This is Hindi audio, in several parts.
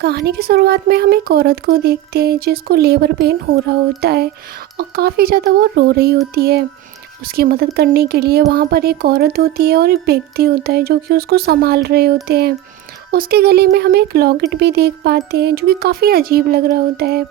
कहानी की शुरुआत में हम एक औरत को देखते हैं जिसको लेबर पेन हो रहा होता है और काफ़ी ज़्यादा वो रो रही होती है। उसकी मदद करने के लिए वहाँ पर एक औरत होती है और एक व्यक्ति होता है जो कि उसको संभाल रहे होते हैं। उसके गले में हम एक लॉकेट भी देख पाते हैं जो कि काफ़ी अजीब लग रहा होता है।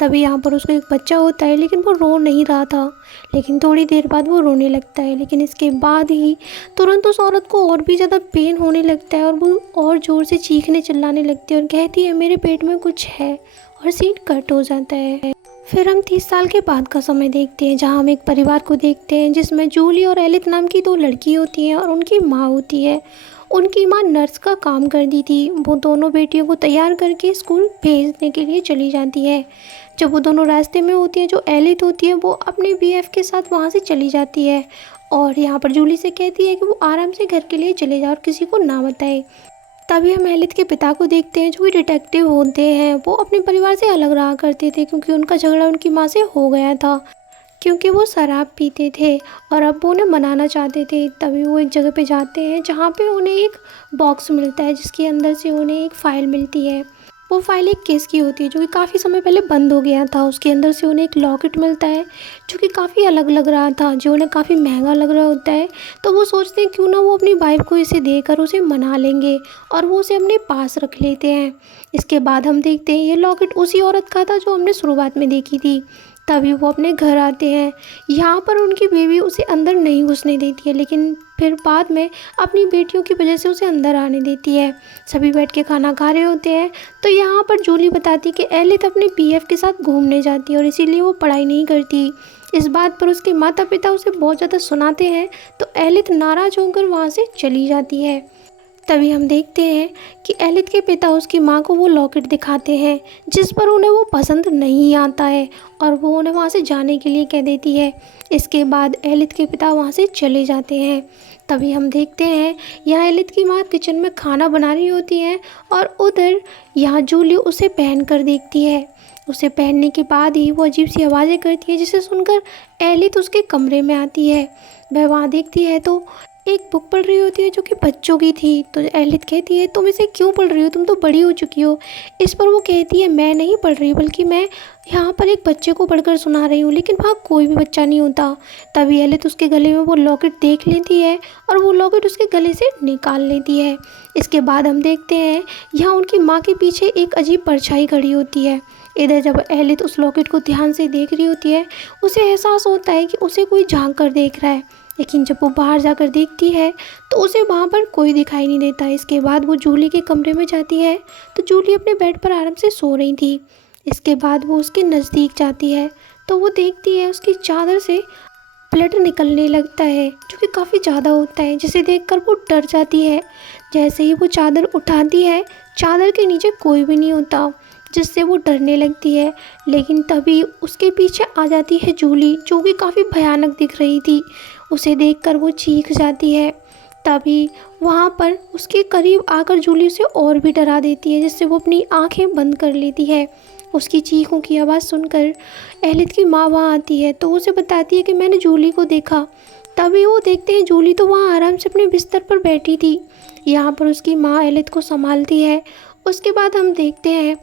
तभी यहाँ पर उसको एक बच्चा होता है लेकिन वो रो नहीं रहा था। लेकिन थोड़ी देर बाद वो रोने लगता है, लेकिन इसके बाद ही तुरंत उस औरत को और भी ज़्यादा पेन होने लगता है और वो और ज़ोर से चीखने चिल्लाने लगती है और कहती है मेरे पेट में कुछ है, और सीन कट हो जाता है। फिर हम 30 साल के बाद का समय देखते हैं जहाँ हम एक परिवार को देखते हैं जिसमें जूली और एलिस नाम की दो लड़की होती हैं और उनकी माँ होती है। उनकी माँ नर्स का काम करती थी। वो दोनों बेटियों को तैयार करके स्कूल भेजने के लिए चली जाती है। जब वो दोनों रास्ते में होती हैं, जो एलिस होती है वो अपने बीएफ के साथ वहाँ से चली जाती है और यहाँ पर जूली से कहती है कि वो आराम से घर के लिए चले जाए और किसी को ना बताए। तभी हम एलिस के पिता को देखते हैं जो कि डिटेक्टिव होते हैं। वो अपने परिवार से अलग रहा करते थे क्योंकि उनका झगड़ा उनकी माँ से हो गया था, क्योंकि वो शराब पीते थे और अब वो उन्हें मनाना चाहते थे। तभी वो एक जगह पे जाते हैं जहाँ पे उन्हें एक बॉक्स मिलता है जिसके अंदर से उन्हें एक फ़ाइल मिलती है। वो फाइल एक केस की होती है जो कि काफ़ी समय पहले बंद हो गया था। उसके अंदर से उन्हें एक लॉकेट मिलता है जो कि काफ़ी अलग लग रहा था, जो उन्हें काफ़ी महंगा लग रहा होता है। तो वो सोचते हैं क्यों ना वो अपनी वाइफ को इसे देकर उसे मना लेंगे और वो उसे अपने पास रख लेते हैं। इसके बाद हम देखते हैं ये लॉकेट उसी औरत का था जो हमने शुरुआत में देखी थी। तभी वो अपने घर आते हैं। यहाँ पर उनकी बीवी उसे अंदर नहीं घुसने देती है, लेकिन फिर बाद में अपनी बेटियों की वजह से उसे अंदर आने देती है। सभी बैठ के खाना खा रहे होते हैं। तो यहाँ पर जूली बताती है कि एलिस अपने बीएफ के साथ घूमने जाती है और इसीलिए वो पढ़ाई नहीं करती। इस बात पर उसके माता पिता उसे बहुत ज़्यादा सुनाते हैं, तो एलिस नाराज़ होकर वहाँ से चली जाती है। तभी हम देखते हैं कि एलिस के पिता उसकी माँ को वो लॉकेट दिखाते हैं जिस पर उन्हें वो पसंद नहीं आता है और वो उन्हें वहाँ से जाने के लिए कह देती है। इसके बाद एलिस के पिता वहाँ से चले जाते हैं। तभी हम देखते हैं यहाँ एलिस की माँ किचन में खाना बना रही होती है और उधर यहाँ जूली उसे पहन कर देखती है। उसे पहनने के बाद ही वो अजीब सी आवाज़ें करती है जिसे सुनकर एलिस उसके कमरे में आती है। वह वहाँ देखती है तो एक बुक पढ़ रही होती है जो कि बच्चों की थी। तो एलिस कहती है तुम इसे क्यों पढ़ रही हो, तुम तो बड़ी हो चुकी हो। इस पर वो कहती है मैं नहीं पढ़ रही, बल्कि मैं यहाँ पर एक बच्चे को पढ़कर सुना रही हूँ, लेकिन वहाँ कोई भी बच्चा नहीं होता। तभी एलिस उसके गले में वो लॉकेट देख लेती है और वो लॉकेट उसके गले से निकाल लेती है। इसके बाद हम देखते हैं यहाँ उनकी माँ के पीछे एक अजीब परछाई खड़ी होती है। इधर जब एलिस उस लॉकेट को ध्यान से देख रही होती है, उसे एहसास होता है कि उसे कोई झांक कर देख रहा है, लेकिन जब वो बाहर जाकर देखती है तो उसे वहाँ पर कोई दिखाई नहीं देता। इसके बाद वो जूली के कमरे में जाती है तो जूली अपने बेड पर आराम से सो रही थी। इसके बाद वो उसके नज़दीक जाती है तो वो देखती है उसकी चादर से ब्लड निकलने लगता है जो कि काफ़ी ज़्यादा होता है, जिसे देखकर वो डर जाती है। जैसे ही वो चादर उठाती है, चादर के नीचे कोई भी नहीं होता, जिससे वो डरने लगती है। लेकिन तभी उसके पीछे आ जाती है जूली, जो कि काफ़ी भयानक दिख रही थी। उसे देखकर वो चीख जाती है। तभी वहाँ पर उसके करीब आकर जूली उसे और भी डरा देती है, जिससे वो अपनी आंखें बंद कर लेती है। उसकी चीखों की आवाज़ सुनकर एलिस की माँ वहाँ आती है तो उसे बताती है कि मैंने जूली को देखा। तभी वो देखते हैं जूली तो वहाँ आराम से अपने बिस्तर पर बैठी थी। यहाँ पर उसकी माँ एलिस को संभालती है। उसके बाद हम देखते हैं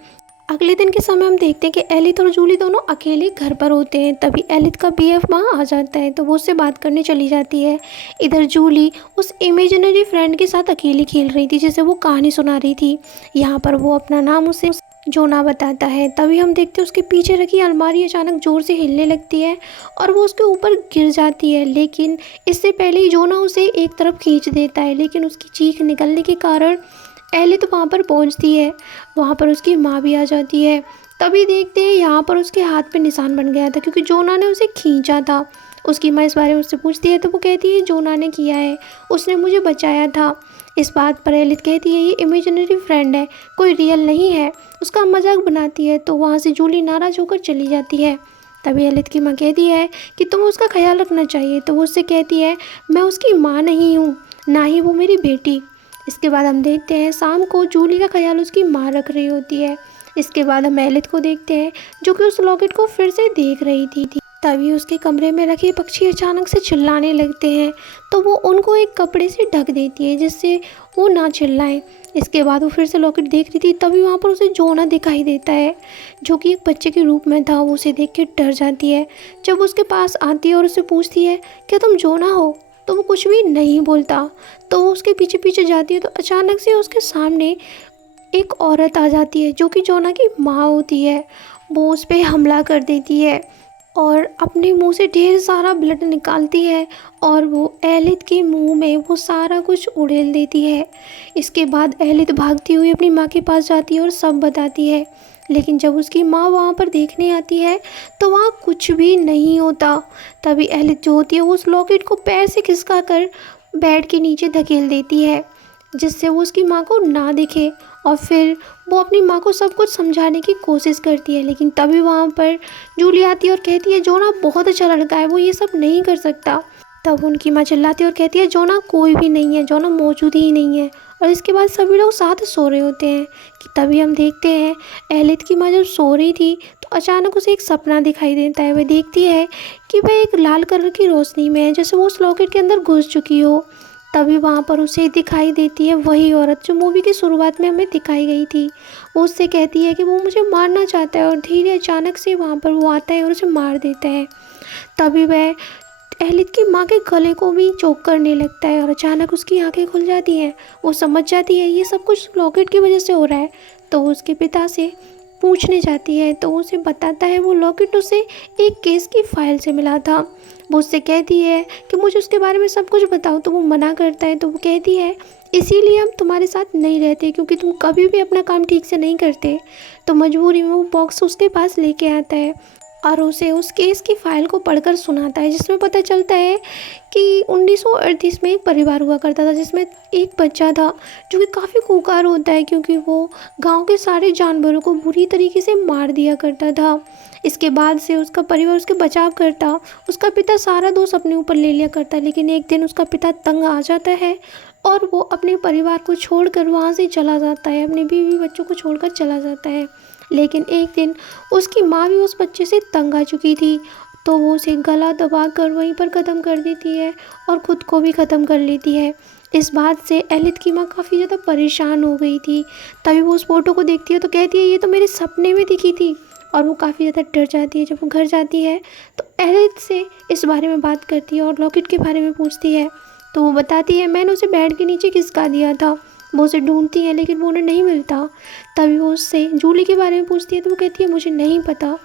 अगले दिन के समय हम देखते हैं कि एलिस और जूली दोनों अकेले घर पर होते हैं। तभी एलिस का बीएफ वहाँ आ जाता है तो वो उससे बात करने चली जाती है। इधर जूली उस इमेजिनरी फ्रेंड के साथ अकेली खेल रही थी जिसे वो कहानी सुना रही थी। यहाँ पर वो अपना नाम उसे जोना बताता है। तभी हम देखते हैं उसके पीछे रखी अलमारी अचानक ज़ोर से हिलने लगती है और वो उसके ऊपर गिर जाती है, लेकिन इससे पहले ही जोना उसे एक तरफ खींच देता है। लेकिन उसकी चीख निकलने के कारण एलिस तो वहाँ पर पहुँचती है। वहाँ पर उसकी माँ भी आ जाती है। तभी देखते हैं यहाँ पर उसके हाथ पे निशान बन गया था क्योंकि जोना ने उसे खींचा था। उसकी माँ इस बारे में उससे पूछती है तो वो कहती है जोना ने किया है, उसने मुझे बचाया था। इस बात पर एलिस कहती है ये इमेजिनरी फ्रेंड है, कोई रियल नहीं है, उसका मजाक बनाती है। तो वहाँ से जूली नाराज़ होकर चली जाती है। तभी एलिस की माँ कहती है कि तुम्हें उसका ख्याल रखना चाहिए। तो वो उससे कहती है मैं उसकी माँ नहीं हूँ, ना ही वो मेरी बेटी। इसके बाद हम देखते हैं शाम को जूली का ख्याल उसकी माँ रख रही होती है। इसके बाद हम एलिस को देखते हैं जो कि उस लॉकेट को फिर से देख रही थी। तभी उसके कमरे में रखे पक्षी अचानक से चिल्लाने लगते हैं, तो वो उनको एक कपड़े से ढक देती है जिससे वो ना चिल्लाएं। इसके बाद वो फिर से लॉकेट देख रही थी, तभी वहाँ पर उसे जोना दिखाई देता है जो कि एक बच्चे के रूप में था। वो उसे देख के डर जाती है। जब वो उसके पास आती है और उससे पूछती है क्या तुम जोना हो, तो वो कुछ भी नहीं बोलता। तो वो उसके पीछे पीछे जाती है, तो अचानक से उसके सामने एक औरत आ जाती है जो कि जोना की माँ होती है। वो उस पर हमला कर देती है और अपने मुंह से ढेर सारा ब्लड निकालती है और वो एलित के मुंह में वो सारा कुछ उड़ेल देती है। इसके बाद एलित भागती हुई अपनी माँ के पास जाती है और सब बताती है। लेकिन जब उसकी माँ वहाँ पर देखने आती है तो वहाँ कुछ भी नहीं होता। तभी एलित जो होती है वो उस लॉकेट को पैर से खिसका कर बेड के नीचे धकेल देती है जिससे वो उसकी माँ को ना दिखे। और फिर वो अपनी माँ को सब कुछ समझाने की कोशिश करती है, लेकिन तभी वहाँ पर जूली आती है और कहती है जोना बहुत अच्छा लड़का है, वो ये सब नहीं कर सकता। तब उनकी माँ चिल्लाती है और कहती है जोना कोई भी नहीं है, जोना मौजूद ही नहीं है। और इसके बाद सभी लोग साथ सो रहे होते हैं कि तभी हम देखते हैं एलित की माँ जब सो रही थी तो अचानक उसे एक सपना दिखाई देता है। वह देखती है कि वह एक लाल कलर की रोशनी में है, जैसे वो उस लॉकेट के अंदर घुस चुकी हो। तभी वहाँ पर उसे दिखाई देती है वही औरत जो मूवी की शुरुआत में हमें दिखाई गई थी। वो उससे कहती है कि वो मुझे मारना चाहता है और धीरे अचानक से वहाँ पर वो आता है और उसे मार देता है। तभी वह एलित की माँ के गले को भी चोक करने लगता है और अचानक उसकी आंखें खुल जाती हैं। वो समझ जाती है ये सब कुछ लॉकेट की वजह से हो रहा है, तो वो उसके पिता से पूछने जाती है। तो वो उसे बताता है वो लॉकेट उसे एक केस की फाइल से मिला था। वो उससे कहती है कि मुझे उसके बारे में सब कुछ बताओ, तो वो मना करता है। तो वो कहती है इसीलिए हम तुम्हारे साथ नहीं रहते क्योंकि तुम कभी भी अपना काम ठीक से नहीं करते। तो मजबूरी में वो बॉक्स उसके पास लेके आता है और उसे उस केस की फाइल को पढ़कर सुनाता है, जिसमें पता चलता है कि 1938 में एक परिवार हुआ करता था जिसमें एक बच्चा था जो कि काफ़ी खूंखार होता है क्योंकि वो गांव के सारे जानवरों को बुरी तरीके से मार दिया करता था। इसके बाद से उसका परिवार उसके बचाव करता। उसका पिता सारा दोष अपने ऊपर ले लिया करता, लेकिन एक दिन उसका पिता तंग आ जाता है और वो अपने परिवार को छोड़कर वहाँ से चला जाता है, अपने बीवी बच्चों को छोड़कर चला जाता है। लेकिन एक दिन उसकी माँ भी उस बच्चे से तंग आ चुकी थी, तो वो उसे गला दबाकर वहीं पर ख़त्म कर देती है और ख़ुद को भी ख़त्म कर लेती है। इस बात से एलित की माँ काफ़ी ज़्यादा परेशान हो गई थी। तभी वो उस फ़ोटो को देखती है तो कहती है ये तो मेरे सपने में दिखी थी, और वो काफ़ी ज़्यादा डर जाती है। जब वो घर जाती है तो एलित से इस बारे में बात करती है और लॉकेट के बारे में पूछती है। तो वो बताती है मैंने उसे बेड के नीचे खिसका दिया था। वो उसे ढूंढती है लेकिन वो उन्हें नहीं मिलता। तभी वो उससे जूली के बारे में पूछती है तो वो कहती है मुझे नहीं पता।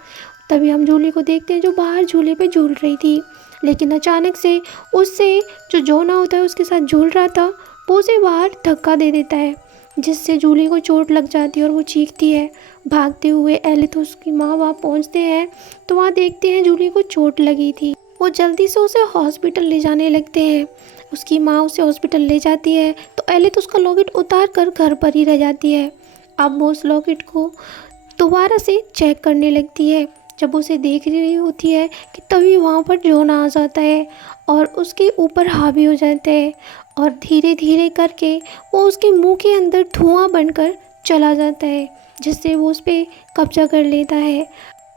तभी हम जूली को देखते हैं जो बाहर झूले पे झूल रही थी, लेकिन अचानक से उससे जो जोना होता है उसके साथ झूल रहा था वो उसे बाहर धक्का दे देता है, जिससे जूली को चोट लग जाती है और वो चीखती है। भागते हुए एलित उसकी माँ वहाँ पहुँचते हैं तो वहाँ देखते हैं जूली को चोट लगी थी। वो जल्दी से उसे हॉस्पिटल ले जाने लगते हैं। उसकी माँ उसे हॉस्पिटल ले जाती है तो एलित उसका लॉकेट उतार कर घर पर ही रह जाती है। अब वो उस लॉकेट को दोबारा से चेक करने लगती है। जब उसे देख रही होती है कि तभी वहाँ पर जोना आ जाता है और उसके ऊपर हावी हो जाता है और धीरे धीरे करके वो उसके मुंह के अंदर धुआं बनकर चला जाता है, जिससे वो उस पर कब्जा कर लेता है।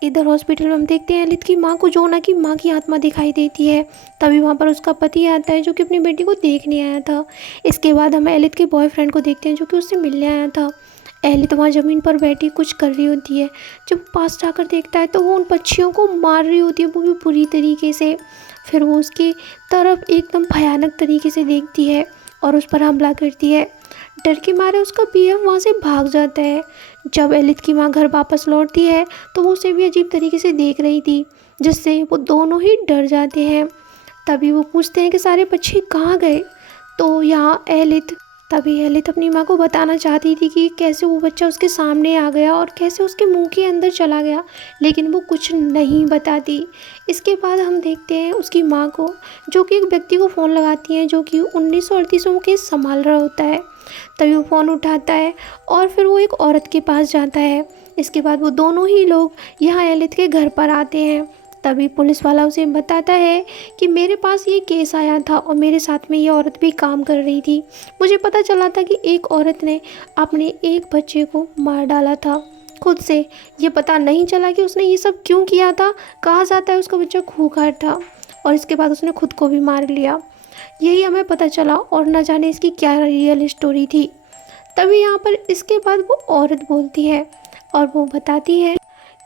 इधर हॉस्पिटल में हम देखते हैं एलित की माँ को जोना की माँ की आत्मा दिखाई देती है। तभी वहाँ पर उसका पति आता है जो कि अपनी बेटी को देखने आया था। इसके बाद हम एलित के बॉयफ्रेंड को देखते हैं जो कि उससे मिलने आया था। एलित वहाँ ज़मीन पर बैठी कुछ कर रही होती है। जब पास जाकर देखता है तो वो उन पक्षियों को मार रही होती है, वो भी बुरी तरीके से। फिर वो उसकी तरफ एकदम भयानक तरीके से देखती है और उस पर हमला करती है। डर के मारे उसका बीएफ वहाँ से भाग जाता है। जब एलित की माँ घर वापस लौटती है तो वो उसे भी अजीब तरीके से देख रही थी, जिससे वो दोनों ही डर जाते हैं। तभी वो पूछते हैं कि सारे पक्षी कहाँ गए। तो यहाँ एलित अपनी माँ को बताना चाहती थी कि कैसे वो बच्चा उसके सामने आ गया और कैसे उसके मुंह के अंदर चला गया, लेकिन वो कुछ नहीं बताती। इसके बाद हम देखते हैं उसकी माँ को जो कि एक व्यक्ति को फ़ोन लगाती हैं जो कि 1938 में केस संभाल रहा होता है। तभी वो फ़ोन उठाता है और फिर वो एक औरत के पास जाता है। इसके बाद वो दोनों ही लोग यहाँ एलित के घर पर आते हैं। तभी पुलिस वाला उसे बताता है कि मेरे पास ये केस आया था और मेरे साथ में ये औरत भी काम कर रही थी। मुझे पता चला था कि एक औरत ने अपने एक बच्चे को मार डाला था खुद से। ये पता नहीं चला कि उसने ये सब क्यों किया था। कहा जाता है उसका बच्चा खूंखार था और इसके बाद उसने खुद को भी मार लिया। यही हमें पता चला और न जाने इसकी क्या रियल स्टोरी थी। तभी यहाँ पर इसके बाद वो औरत बोलती है और वो बताती है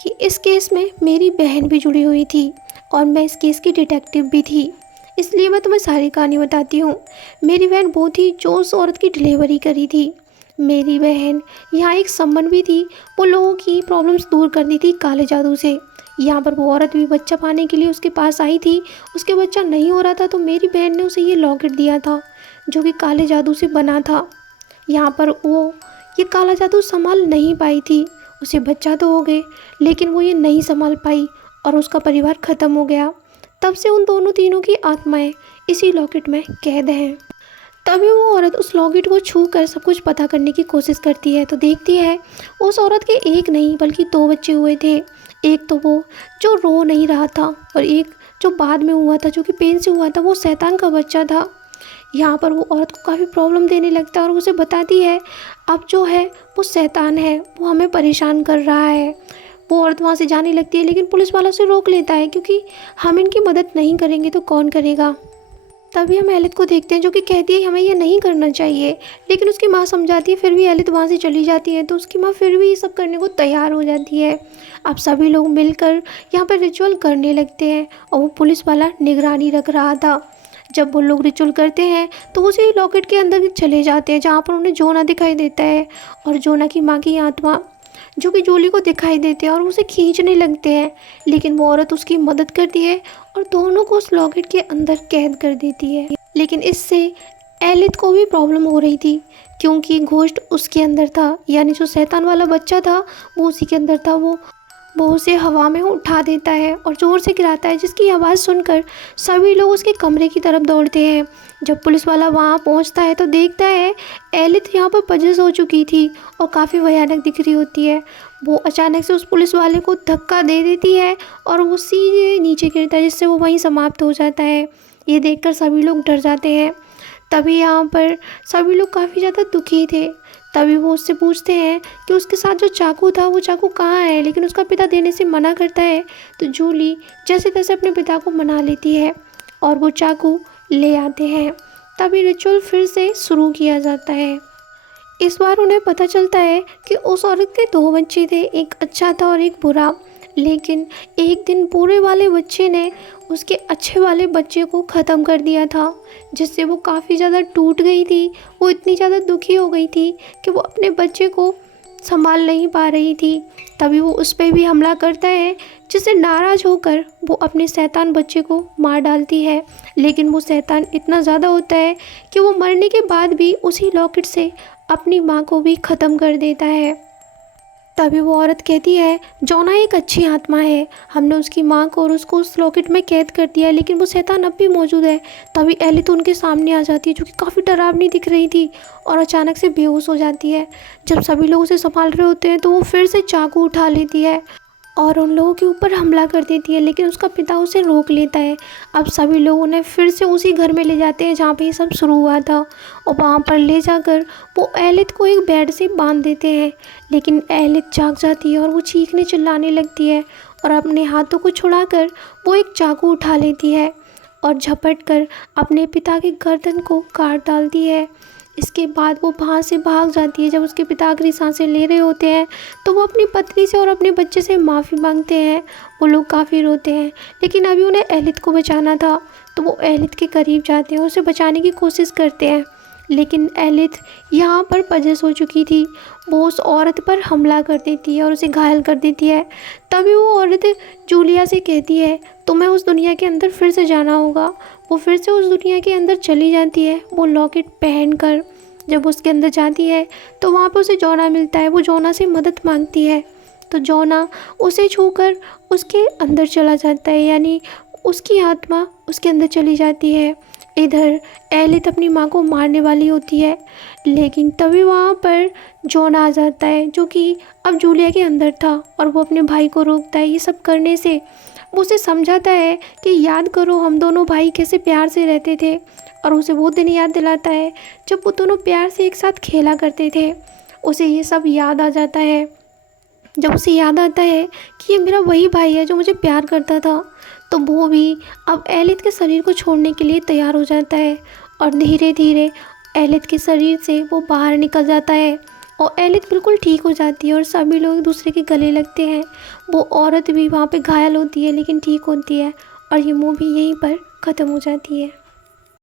कि इस केस में मेरी बहन भी जुड़ी हुई थी और मैं इस केस की डिटेक्टिव भी थी, इसलिए मैं तुम्हें सारी कहानी बताती हूँ। मेरी बहन वो थी जो उस औरत की डिलीवरी करी थी। मेरी बहन यहाँ एक समन भी थी, वो लोगों की प्रॉब्लम्स दूर करती थी काले जादू से। यहाँ पर वो औरत भी बच्चा पाने के लिए उसके पास आई थी। उसके बच्चा नहीं हो रहा था तो मेरी बहन ने उसे ये लॉकेट दिया था जो कि काले जादू से बना था। यहाँ पर वो ये काला जादू संभाल नहीं पाई थी। उसे बच्चा तो हो गए लेकिन वो ये नहीं संभाल पाई और उसका परिवार ख़त्म हो गया। तब से उन दोनों तीनों की आत्माएं इसी लॉकेट में कैद हैं। तभी वो औरत उस लॉकेट को छू कर सब कुछ पता करने की कोशिश करती है तो देखती है उस औरत के एक नहीं बल्कि दो बच्चे हुए थे। एक तो वो जो रो नहीं रहा था और एक जो बाद में हुआ था, जो कि पेन से हुआ था, वो शैतान का बच्चा था। यहाँ पर वो औरत को काफ़ी प्रॉब्लम देने लगता है और उसे बताती है अब जो है वो शैतान है, वो हमें परेशान कर रहा है। वो औरत वहाँ से जाने लगती है लेकिन पुलिस वाला उसे रोक लेता है क्योंकि हम इनकी मदद नहीं करेंगे तो कौन करेगा। तभी हम एलित को देखते हैं जो कि कहती है हमें ये नहीं करना चाहिए, लेकिन उसकी माँ समझाती है। फिर भी एलित वहाँ से चली जाती है तो उसकी माँ फिर भी ये सब करने को तैयार हो जाती है। अब सभी लोग मिलकर यहाँ पर रिचुअल करने लगते हैं और वो पुलिस वाला निगरानी रख रहा था। जब वो लोग रिचुअल करते हैं तो उसी लॉकेट के अंदर चले जाते हैं जहाँ पर उन्हें जोना दिखाई देता है और जोना की माँ की आत्मा जो कि जूली को दिखाई देते हैं और उसे खींचने लगते हैं। लेकिन वो औरत उसकी मदद करती है और दोनों को उस लॉकेट के अंदर कैद कर देती है। लेकिन इससे एलिथ को भी प्रॉब्लम हो रही थी क्योंकि घोस्ट उसके अंदर था, यानी जो शैतान वाला बच्चा था वो उसी के अंदर था। वो उसे हवा में उठा देता है और ज़ोर से गिराता है, जिसकी आवाज़ सुनकर सभी लोग उसके कमरे की तरफ दौड़ते हैं। जब पुलिस वाला वहाँ पहुँचता है तो देखता है एलिथ यहाँ पर पजस हो चुकी थी और काफ़ी भयानक दिख रही होती है। वो अचानक से उस पुलिस वाले को धक्का दे देती है और वो सीधे नीचे गिरता है, जिससे वो वहीं समाप्त हो जाता है। ये देखकर सभी लोग डर जाते हैं। तभी यहाँ पर सभी लोग काफ़ी ज़्यादा दुखी थे। तभी वो उससे पूछते हैं कि उसके साथ जो चाकू था वो चाकू कहाँ है, लेकिन उसका पिता देने से मना करता है। तो जूली जैसे तैसे अपने पिता को मना लेती है और वो चाकू ले आते हैं। तभी रिचुअल फिर से शुरू किया जाता है। इस बार उन्हें पता चलता है कि उस औरत के दो बच्चे थे, एक अच्छा था और एक बुरा। लेकिन एक दिन बुरे वाले बच्चे ने उसके अच्छे वाले बच्चे को ख़त्म कर दिया था, जिससे वो काफ़ी ज़्यादा टूट गई थी। वो इतनी ज़्यादा दुखी हो गई थी कि वो अपने बच्चे को संभाल नहीं पा रही थी। तभी वो उस पर भी हमला करता है, जिससे नाराज़ होकर वो अपने शैतान बच्चे को मार डालती है। लेकिन वो शैतान इतना ज़्यादा होता है कि वो मरने के बाद भी उसी लॉकेट से अपनी माँ को भी ख़त्म कर देता है। तभी वो औरत कहती है जोना एक अच्छी आत्मा है, हमने उसकी माँ को और उसको उस लॉकेट में कैद कर दिया है, लेकिन वो शैतान अब भी मौजूद है। तभी एलिथ उनके सामने आ जाती है जो कि काफ़ी डरावनी दिख रही थी और अचानक से बेहोश हो जाती है। जब सभी लोग उसे संभाल रहे होते हैं तो वो फिर से चाकू उठा लेती है और उन लोगों के ऊपर हमला कर देती है, लेकिन उसका पिता उसे रोक लेता है। अब सभी लोग उन्हें फिर से उसी घर में ले जाते हैं जहाँ पे ये सब शुरू हुआ था और वहाँ पर ले जाकर वो एलिथ को एक बेड से बांध देते हैं। लेकिन एलिथ जाग जाती है और वो चीखने चिल्लाने लगती है और अपने हाथों को छुड़ाकर वो एक चाकू उठा लेती है और झपट कर अपने पिता के गर्दन को काट डालती है। इसके बाद वो वहाँ से भाग जाती है। जब उसके पिता आखिरी सांसें ले रहे होते हैं तो वो अपनी पत्नी से और अपने बच्चे से माफ़ी मांगते हैं। वो लोग काफ़ी रोते हैं, लेकिन अभी उन्हें एलिथ को बचाना था तो वो एलिथ के करीब जाते हैं और उसे बचाने की कोशिश करते हैं। लेकिन एलिथ यहाँ पर पजस हो चुकी थी। वो उस औरत पर हमला कर देती है और उसे घायल कर देती है। तभी वो औरत जूलिया से कहती है तुम्हें उस दुनिया के अंदर फिर से जाना होगा। वो फिर से उस दुनिया के अंदर चली जाती है वो लॉकेट पहनकर। जब उसके अंदर जाती है तो वहाँ पर उसे जोना मिलता है। वो जोना से मदद मांगती है तो जोना उसे छूकर उसके अंदर चला जाता है, यानी उसकी आत्मा उसके अंदर चली जाती है। इधर एलिथ अपनी माँ को मारने वाली होती है, लेकिन तभी वहाँ पर जोना आ जाता है जो कि अब जूलिया के अंदर था और वो अपने भाई को रोकता है ये सब करने से। वो उसे समझाता है कि याद करो हम दोनों भाई कैसे प्यार से रहते थे, और उसे वो दिन याद दिलाता है जब वो दोनों प्यार से एक साथ खेला करते थे। उसे ये सब याद आ जाता है। जब उसे याद आता है कि ये मेरा वही भाई है जो मुझे प्यार करता था, तो वो भी अब एलिस के शरीर को छोड़ने के लिए तैयार हो जाता है और धीरे धीरे एलिस के शरीर से वो बाहर निकल जाता है और एलिस बिल्कुल ठीक हो जाती है और सभी लोग एक दूसरे के गले लगते हैं। वो औरत भी वहाँ पे घायल होती है लेकिन ठीक होती है और ये मूवी यहीं पर ख़त्म हो जाती है।